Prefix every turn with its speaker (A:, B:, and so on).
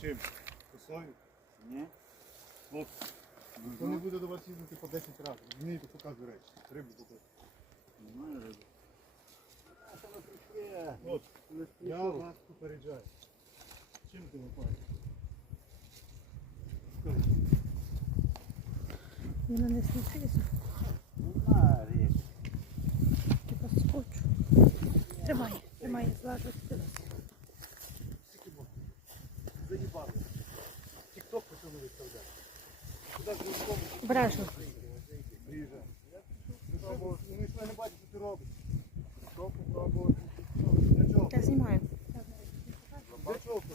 A: Чим? Косою?
B: Ні.
A: Хлопці. Хто не буде до вас їздити по 10 разів. Розумієте, показує речі. Рибу купити.
B: Немає риби. Це ми прийшли.
A: От, я вас попереджаю. Чим ти лопаєш?
C: Вона не сниться.
B: Немає риби.
C: Типа скотчу. Тримай, злажу.
A: Скільки можна? Заїбали. Тік-ток почали виставляти. Куди ж ви в тому?
C: Обережно.
A: Приїжджай. Ну, ви ж не бачите, що ти робиш.